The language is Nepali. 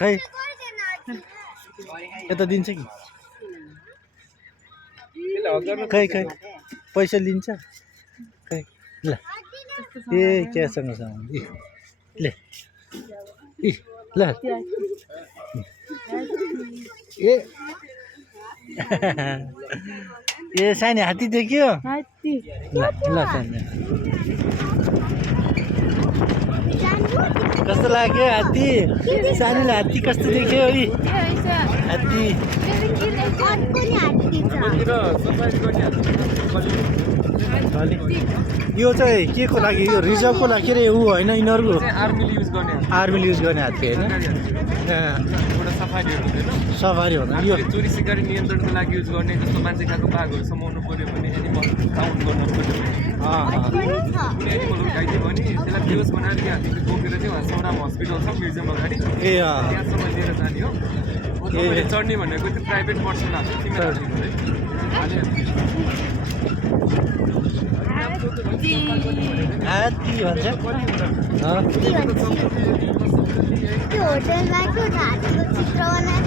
खै यता दिन्छ कि खै खै पैसा लिन्छ खै ल ए क्यासँग ले ल ए ए सानी हात्ती देख्यो ल ल सानी कस्तो लाग्यो हात्ती सानीले हात्ती कस्तो देख्यो हात्ती यो चाहिँ के को लागि यो रिजर्भको लागि के अरे ऊ होइन यिनीहरूको आर्मीले युज गर्ने हात्ती होइन सफारी भन्दा यो चोरी सिकारी नियन्त्रणको लागि युज गर्ने जस्तो मान्छे खाएको बाघहरू समाउनु पर्यो भने एनिमल काउन्ट गर्नु पर्यो भने कुनै एनिमलहरू खाइदियो भने त्यसलाई बेहोस बनाएर त्यो हात्तीले बोकेर चाहिँ उहाँ सोनाम हस्पिटल छ म्युजियम अगाडि ए त्यहाँसम्म लिएर जाने हो तपाईँले चढ्ने भनेको चाहिँ प्राइभेट पर्सन हाल्छ तिमीहरू हात्ती भन्छ त्यो होटलमा के हात्तीको चित्र बनाएर